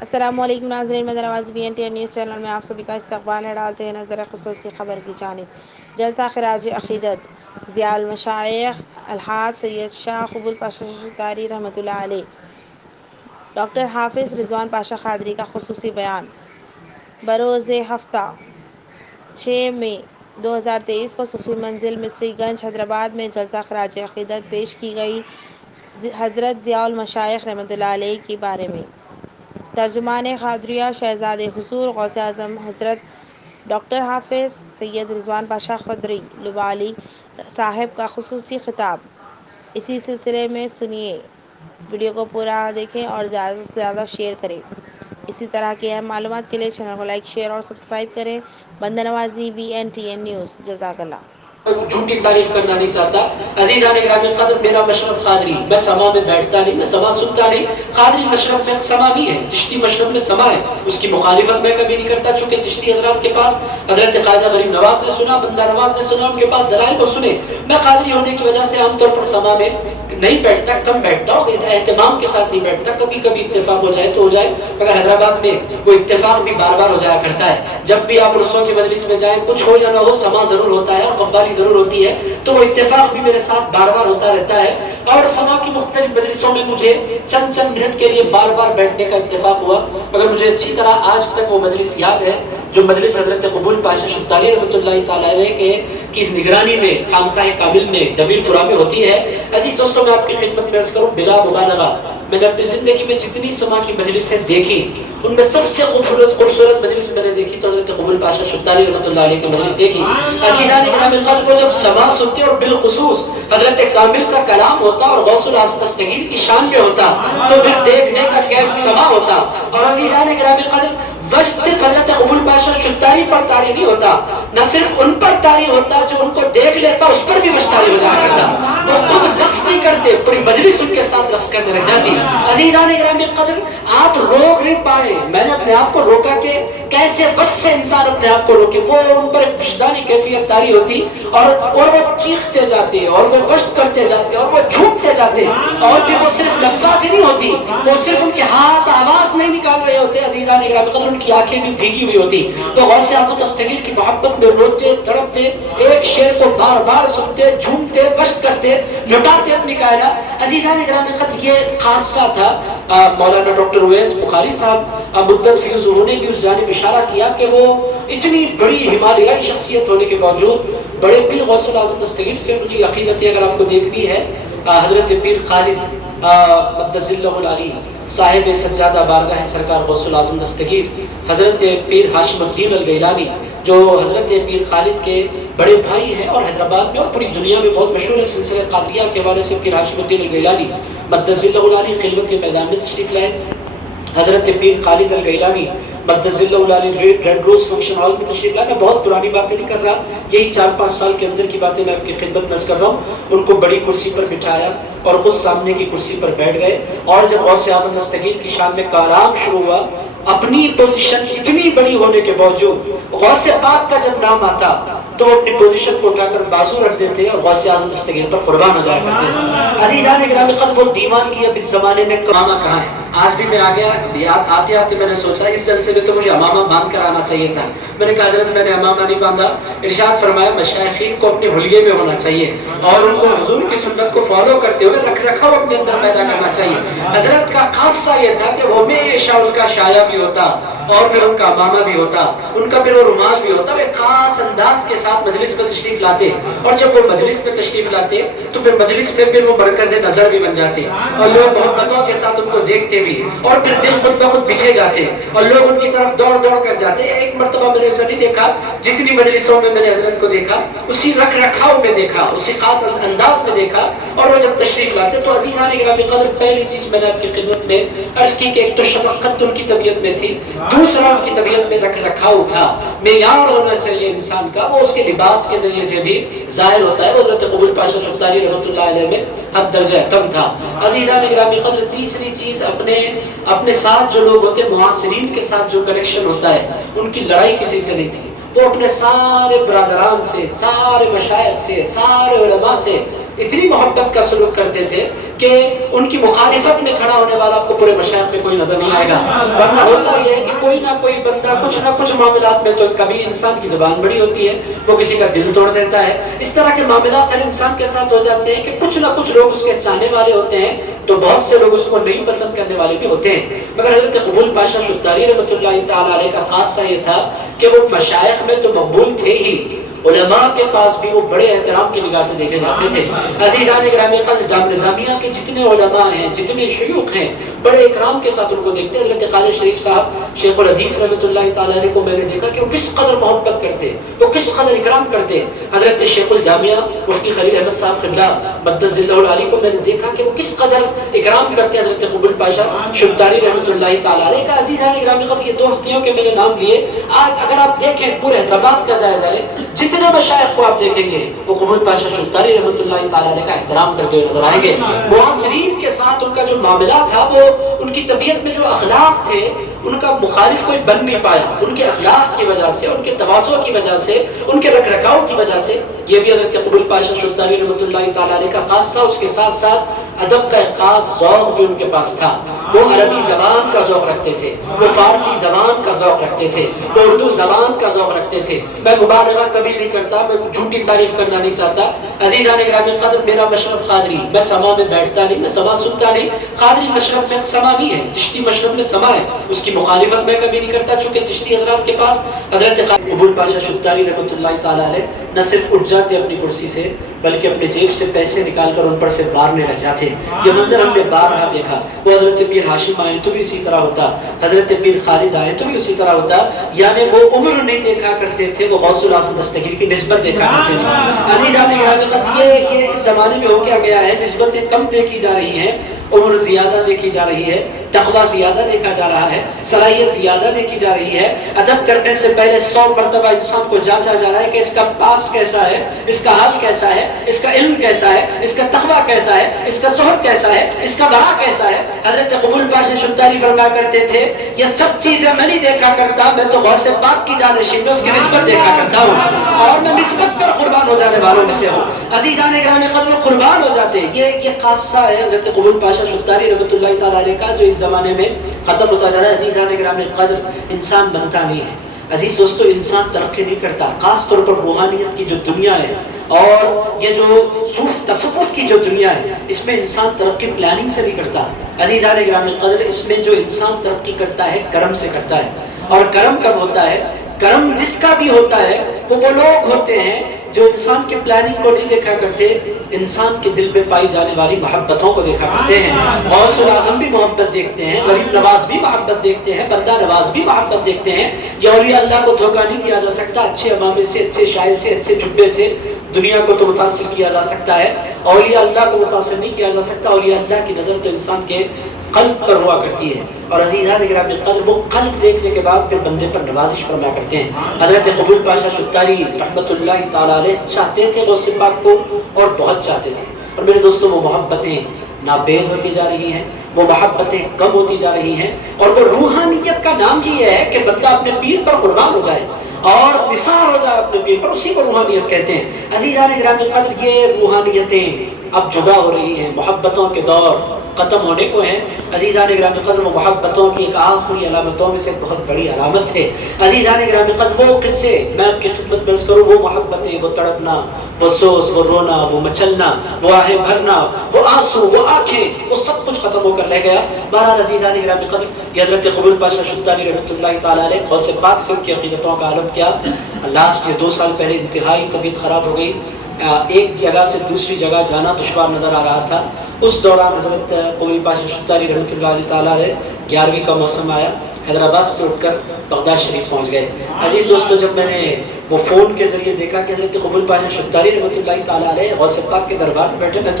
السلام علیکم ناظرین، مدر آواز BNTN نیوز چینل میں آپ سبھی کا استقبال ہے۔ ڈالتے ہیں نظر خصوصی خبر کی جانب۔ جلسہ خراج عقیدت ضیاء المشائخ الحاج سید شاہ قبول پاشا شتاری رحمۃ اللہ علیہ۔ ڈاکٹر حافظ رضوان پاشا قادری کا خصوصی بیان۔ بروز ہفتہ 6 مئی 2023 کو صوفی منزل مصری گنج حیدرآباد میں جلسہ خراج عقیدت پیش کی گئی۔ حضرت ضیاء المشائخ رحمۃ اللہ علیہ کے بارے میں ترجمان قادریہ شہزادہ حضور غوث اعظم حضرت ڈاکٹر حافظ سید رضوان پاشا قادری لبالی صاحب کا خصوصی خطاب۔ اسی سلسلے میں سنیے، ویڈیو کو پورا دیکھیں اور زیادہ سے زیادہ شیئر کریں۔ اسی طرح کی اہم معلومات کے لیے چینل کو لائک، شیئر اور سبسکرائب کریں۔ بندہ نوازی BNTN نیوز۔ جزاک اللہ۔ جھوٹی تعریف کرنا نہیں چاہتا۔ عزیزان گرامی قدر، میرا مشرب قادری، میں سما میں بیٹھتا نہیں، میں سما سنتا نہیں۔ قادری مشرب میں سما نہیں ہے، چشتی مشرب میں سما ہے، اس کی مخالفت میں کبھی نہیں کرتا، چونکہ چشتی حضرات کے پاس حضرت خواجہ غریب نواز نے سنا، بندہ نواز نے سنا، ان کے پاس دلائل کو سنے۔ میں قادری ہونے کی وجہ سے عام طور پر سما میں نہیں بیٹھتا، کم بیٹھتا ہوں، اہتمام کے ساتھ نہیں بیٹھتا، کبھی کبھی اتفاق ہو جائے تو ہو جائے، مگر حیدرآباد میں وہ اتفاق بھی بار بار ہو جایا کرتا ہے۔ جب بھی آپ رسوں کی مجلس میں جائیں، کچھ ہو یا نہ ہو، سما ضرور ہوتا ہے اور قوالی ضرور ہوتی ہے، تو وہ اتفاق بھی میرے ساتھ بار بار ہوتا رہتا ہے۔ اور سما کی مختلف مجلسوں میں مجھے چند چند منٹ کے لیے بار بار بیٹھنے کا اتفاق ہوا، مگر مجھے اچھی طرح آج تک وہ مجلس یاد ہے جو مجلس حضرت قبول پاشا شتاری رحمۃ اللہ تعالیٰ علیہ کی نگرانی میں خانقاہ کامل میں دبیر پورہ میں ہوتی ہے۔ عزیز دوستوں، میں آپ کی خدمت میں عرض کروں بلا مبالغہ، میں نے اپنی زندگی میں جتنی سما کی مجلسیں دیکھی، ان میں سب سے خوبصورت مجلس میں نے دیکھی تو حضرت قبول پاشا شتاری رحمۃ اللہ علیہ کی مجلس دیکھی۔ عزیزان گرامی قدر، کو جب سما سنتے اور بالخصوص حضرت کامل کا کلام ہوتا اور غوث الاعظم دستگیر کی شان میں ہوتا، تو پھر دیکھنے کا کیف سما ہوتا۔ اور عزیزان گرامی قدر، وجد صرف حضرت قبول پاشا شتاری پر طاری نہیں ہوتا، نہ صرف ان پر طاری ہوتا، جو ان کو دیکھ لیتا اس پر بھی وجد طاری ہو جایا کرتا۔ وہ خود رقص نہیں کرتے، پوری مجلس ان کے ساتھ رقص کرنے لگ جاتی۔ عزیزان گرامی قدر، آپ روک نہیں پائے، میں نے اپنے آپ کو روکا کہ کیسے وجد سے انسان اپنے آپ کو روکے۔ وہ ان پر ایک وجدانی کیفیت طاری ہوتی اور وہ چیختے جاتے اور وہ وجد کرتے جاتے اور وہ جھومتے جاتے، اور پھر وہ صرف لفظ ہی نہیں ہوتی، وہ صرف ان کے ہاتھ آواز نہیں نکال رہے ہوتے، عزیزان گرامی قدر ان کی آنکھیں بھی بھیگی ہوئی ہوتی۔ تو غوث اعظم دستگیر کی محبت میں روتے تڑپتے، ایک شعر کو بار بار سنتے، جھومتے، وجد کرتے، لٹاتے اپنی کائنات۔ عزیزان گرامی قدر، یہ خاصہ تھا مولانا ڈاکٹر اویس بخاری صاحب مدت فیض، انہوں نے بھی اس جانب اشارہ کیا کہ وہ اتنی بڑی ہمالیائی شخصیت ہونے کے باوجود بڑے پیر غوث الاعظم دستگیر سے ان کی عقیدت اگر آپ کو دیکھنی ہے، حضرت پیر خالد مقدس اللہ العلی صاحب سجادہ بارگاہ سرکار غوث الاعظم دستگیر، حضرت پیر ہاشم الدین الگیلانی جو حضرت پیر خالد کے بڑے بھائی ہیں اور حیدرآباد میں اور پوری دنیا میں بہت مشہور ہے سلسلہ قادریہ کے حوالے سے، پیر ہاشم الدین الگیلانی مقدس اللہ العلی خلوت کے میدان میں تشریف لائے۔ حضرت پیر خالد الگیلانی مقدس اللہ العلی ریڈ روز فنکشن ہال میں تشریف لائے۔ میں بہت پرانی باتیں نہیں کر رہا، یہی 4-5 سال کے اندر کی باتیں میں آپ کی خدمت میں کر رہا ہوں۔ ان کو بڑی کرسی پر بٹھایا اور خود سامنے کی کرسی پر بیٹھ گئے، اور جب غوث اعظم دستگیر کی شان میں کلام شروع ہوا، اپنی پوزیشن اتنی بڑی ہونے کے باوجود غوث پاک کا جب نام آتا تو وہ اپنی پوزیشن کو اٹھا کر بازو رکھ دیتے اور غوث اعظم دستگیر پر قربان ہو جایا کرتے تھے۔ عزیزان گرامی قدر، وہ دیوانگی اب اس زمانے میں امامہ کہاں ہے؟ آج بھی میں آ گیا، آتے آتے میں نے سوچا اس جلسے میں تو مجھے امامہ باندھ کر آنا چاہیے تھا۔ میں نے کہا حضرت میں نے امامہ نہیں باندھا۔ ارشاد فرمایا مشائخین کو اپنے حلیے میں ہونا چاہیے اور ان کو حضور کی سنت کو فالو کرتے ہوئے رکھ رکھاؤ اپنے اندر پیدا کرنا چاہیے۔ حضرت کا خاصہ یہ تھا کہ وہ ہمیشہ ان کا شایہ بھی ہوتا اور پھر ان کا امامہ بھی ہوتا، ان کا پھر وہ رومال بھی ہوتا۔ وہ ایک خاص انداز کے ساتھ مجلس میں تشریف لاتے، اور جب وہ مجلس میں تشریف لاتے تو پھر مجلس میں پھر وہ مرکز نظر بھی بن جاتے اور لوگ محبتوں کے ساتھ ان کو دیکھتے بھی، اور پھر دل خود بخود بچھے جاتے اور لوگ ان کی طرف دوڑ دوڑ کر جاتے۔ ایک مرتبہ میں نے ایسا نہیں دیکھا، جتنی مجلسوں میں میں نے حضرت کو دیکھا اسی رکھ رکھاؤ میں دیکھا، اسی خاص انداز میں دیکھا، اور وہ جب تشریف لاتے تو عزیزان گرامی قدر، پہلی چیز میں نے آپ کی خدمت میں عرض کی کہ ایک تو شفقت ان کی طبیعت میں تھی، دوسرا ان کی طبیعت میں رکھ رکھاؤ تھا، معیار ہونا چاہیے انسان کا، وہ اس کے لباس کے ذریعے سے بھی ظاہر ہوتا ہے۔ حضرت قبول پاشا شتاری رحمۃ اللہ علیہ میں حد درجہ کم تھا۔ عزیزان گرامی قدر، تیسری چیز اپنے ساتھ جو لوگ ہوتے ہیں، معاصرین کے ساتھ جو کنیکشن ہوتا ہے، ان کی لڑائی کسی سے نہیں تھی۔ وہ اپنے سارے برادران سے، سارے مشائخ سے، سارے علماء سے اتنی محبت کا سلوک کرتے تھے کہ ان کی مخالفت میں کھڑا ہونے والا آپ کو پورے مشائخ میں کوئی نظر نہیں آئے گا، ورنہ ہوتا یہ ہے کہ کوئی نہ کوئی بندہ کچھ نہ کچھ معاملات میں، تو کبھی انسان کی زبان بڑی ہوتی ہے، وہ کسی کا دل توڑ دیتا ہے، اس طرح کے معاملات ہر انسان کے ساتھ ہو جاتے ہیں کہ کچھ نہ کچھ لوگ اس کے چاہنے والے ہوتے ہیں، تو بہت سے لوگ اس کو نہیں پسند کرنے والے بھی ہوتے ہیں۔ مگر حضرت قبول پاشا شفتاری رحمۃ اللہ تعالیٰ علیہ کا خاصہ یہ تھا کہ وہ مشائخ میں تو مقبول تھے ہی، علماء کے پاس بھی وہ بڑے احترام کی نگاہ سے دیکھے جاتے تھے۔ عزیزان گرامی قدر، جامعہ نظامیہ کے جتنے علماء ہیں، جتنے شیوخ ہیں، بڑے اکرام کے ساتھ ان کو دیکھتے ہیں۔ حضرت قاری شریف صاحب شیخ الحدیث رحمۃ اللہ تعالیٰ علیہ کو میں نے دیکھا کہ وہ کس قدر محبت کرتے، وہ کس قدر اکرام کرتے۔ حضرت شیخ الجامعہ مفتی خلیل احمد صاحب قبلہ مدد ذلہ العالی کو میں نے دیکھا کہ وہ کس قدر اکرام کرتے حضرت قبول پاشا شفتاری رحمۃ اللہ تعالیٰ علیہ کا۔ عزیزان گرامی قدر، یہ دو ہستیوں کے میں نے نام لیے، آج اگر آپ دیکھیں پورے حیدرآباد کا جائزہ لیں، جتنے مشائخ کو آپ دیکھیں گے وہ قبول پاشا شفتاری رحمۃ اللہ تعالیٰ علیہ کا احترام کرتے ہوئے نظر آئیں گے۔ معاصرین کے ساتھ ان کا جو معاملہ تھا، وہ ان کی طبیعت میں جو اخلاق تھے، ان کا مخالف کوئی بن نہیں پایا، ان کے اخلاق کی وجہ سے، ان کے تواضع کی وجہ سے، ان کے رکھ رکھاؤ کی وجہ سے۔ یہ بھی حضرت قبول پاشا شفتاری رحمۃ اللہ تعالیٰ علیہ کا خاص تھا۔ اس کے ساتھ ساتھ ادب کا ایک خاص ذوق بھی ان کے پاس تھا۔ وہ عربی زبان کا ذوق رکھتے تھے، وہ فارسی زبان کا ذوق رکھتے تھے، وہ اردو زبان کا ذوق رکھتے تھے۔ میں مبالغہ کبھی نہیں کرتا، میں جھوٹی تعریف کرنا نہیں چاہتا۔ عزیزان گرامی قدر، میرا مشرب قادری، میں سما میں بیٹھتا نہیں، میں سما سنتا نہیں۔ قادری مشرب میں سما نہیں ہے، چشتی مشرب میں سما ہے، اس کی مخالفت میں کبھی نہیں کرتا، چونکہ چشتی حضرات کے پاس حضرت قبول پاشا شفتاری رحمۃ اللہ تعالیٰ علیہ نہ صرف اٹھ جاتے اپنی کرسی سے، بلکہ اپنے جیب سے پیسے نکال کر ان پر سے وارنے لگ جاتے۔ یہ منظر ہم نے بارہا دیکھا۔ وہ حضرت پیر ہاشم آئے تو بھی اسی طرح ہوتا، حضرت پیر خالد آئے تو بھی اسی طرح ہوتا۔ یعنی وہ عمر نہیں دیکھا کرتے تھے، وہ غوث الاعظم دستگیر کی نسبت دیکھا کرتے تھے۔ عزیزان گرامی قدر، یہ اس زمانے میں ہو کیا گیا ہے، نسبتیں کم دیکھی جا رہی ہیں، عمر زیادہ دیکھی جا رہی ہے، تقویٰ زیادہ دیکھا جا رہا ہے، صلاحیت زیادہ دیکھی جا رہی ہے۔ ادب کرنے سے پہلے 100 مرتبہ انسان کو جانچا جا رہا ہے کہ اس کا پاسٹ کیسا ہے، اس کا حال کیسا ہے، اس کا علم کیسا ہے، اس کا تقویٰ کیسا ہے، اس کا زہد کیسا ہے، اس کا ورع کیسا ہے۔ حضرت قبول پاشا شفتاری فرمایا کرتے تھے، یہ سب چیزیں میں نہیں دیکھا کرتا، میں تو غوث پاک کی جانشین میں اس کی نسبت دیکھا کرتا ہوں، اور میں نسبت پر قربان ہو جانے والوں میں سے ہوں۔ عزیزان گرامی قدر، قربان ہو جاتے ہیں۔ یہ خاصہ ہے حضرت قبول پاشا شفتاری رحمۃ اللہ تعالیٰ علیہ کا، جو اس زمانے میں ختم ہوتا جا رہا ہے۔ عزیزان گرامی قدر، انسان بنتا نہیں ہے عزیز دوستو، انسان ترقی نہیں کرتا، خاص طور پر روحانیت کی جو دنیا ہے اور یہ جو صوف تصوف کی جو دنیا ہے، اس میں انسان ترقی پلاننگ سے نہیں کرتا۔ عزیزان گرامی قدر، اس میں جو انسان ترقی کرتا ہے کرم سے کرتا ہے، اور کرم کب ہوتا ہے؟ کرم جس کا بھی ہوتا ہے وہ لوگ ہوتے ہیں جو انسان کی پلاننگ کو نہیں دیکھا کرتے، انسان کے دل میں پائی جانے والی محبتوں کو دیکھا کرتے ہیں۔ غوث الاعظم بھی محبت دیکھتے ہیں، غریب نواز بھی محبت دیکھتے ہیں، بندہ نواز بھی محبت دیکھتے ہیں۔ یہ اولیاء اللہ کو دھوکہ نہیں دیا جا سکتا، اچھے امامے سے، اچھے شاعر سے، اچھے جبے سے دنیا کو تو متاثر کیا جا سکتا ہے، اولیاء اللہ کو متاثر نہیں کیا جا سکتا۔ اولیاء اللہ کی نظر تو انسان کے قلب پر ہوا کرتی ہے، اور عزیزان گرامی قدر، وہ قلب دیکھنے کے بعد پھر بندے پر نوازش فرمایا کرتے ہیں۔ حضرت قبول پاشا شفتاری رحمۃ اللہ تعالیٰ علیہ چاہتے تھے غوث پاک کو، اور بہت چاہتے تھے، اور میرے دوستوں وہ محبتیں ناپید ہوتی جا رہی ہیں، وہ محبتیں کم ہوتی جا رہی ہیں، اور وہ روحانیت کا نام ہی یہ ہے کہ بندہ اپنے پیر پر قربان ہو جائے اور نثار ہو جائے اپنے پیر پر، اسی کو روحانیت کہتے ہیں۔ عزیزان گرامی قدر، یہ روحانیتیں اب جدا ہو رہی ہیں، محبتوں کے دور ختم ہونے کو ہیں۔ عزیزان گرامی قدر، وہ محبتوں کی ایک آخری علامتوں میں سے بہت بڑی علامت ہے۔ عزیزان گرامی قدر، وہ قصے میں آپ کی خدمت میں عرض کروں، وہ محبتیں، وہ تڑپنا، وہ سوز، وہ رونا، وہ مچلنا، وہ آہیں بھرنا، وہ آنسو، وہ آنکھیں، وہ سب کچھ ختم ہو کر رہ گیا۔ بہرحال عزیزان گرامی قدر، یہ حضرت قبول پاشا شفتاری رحمۃ اللہ تعالیٰ علیہ غوث پاک سے ان کی عقیدتوں کا عالم کیا۔ لاسٹ یہ 2 سال پہلے انتہائی طبیعت خراب ہو گئی، ایک جگہ سے دوسری جگہ جانا دشوار نظر آ رہا تھا۔ اس دوران حضرت قبول پاشا شفتاری رحمۃ اللہ تعالیٰ علیہ 11ویں کا موسم آیا، حیدرآباد سے اٹھ کر بغداد شریف پہنچ گئے۔ عزیز دوستو، جب میں نے وہ فون کے ذریعے دیکھا کہ حضرت قبول پاشا شفتاری رحمۃ اللہ تعالیٰ علیہ غوث پاک کے دربار میں بیٹھے، میں تو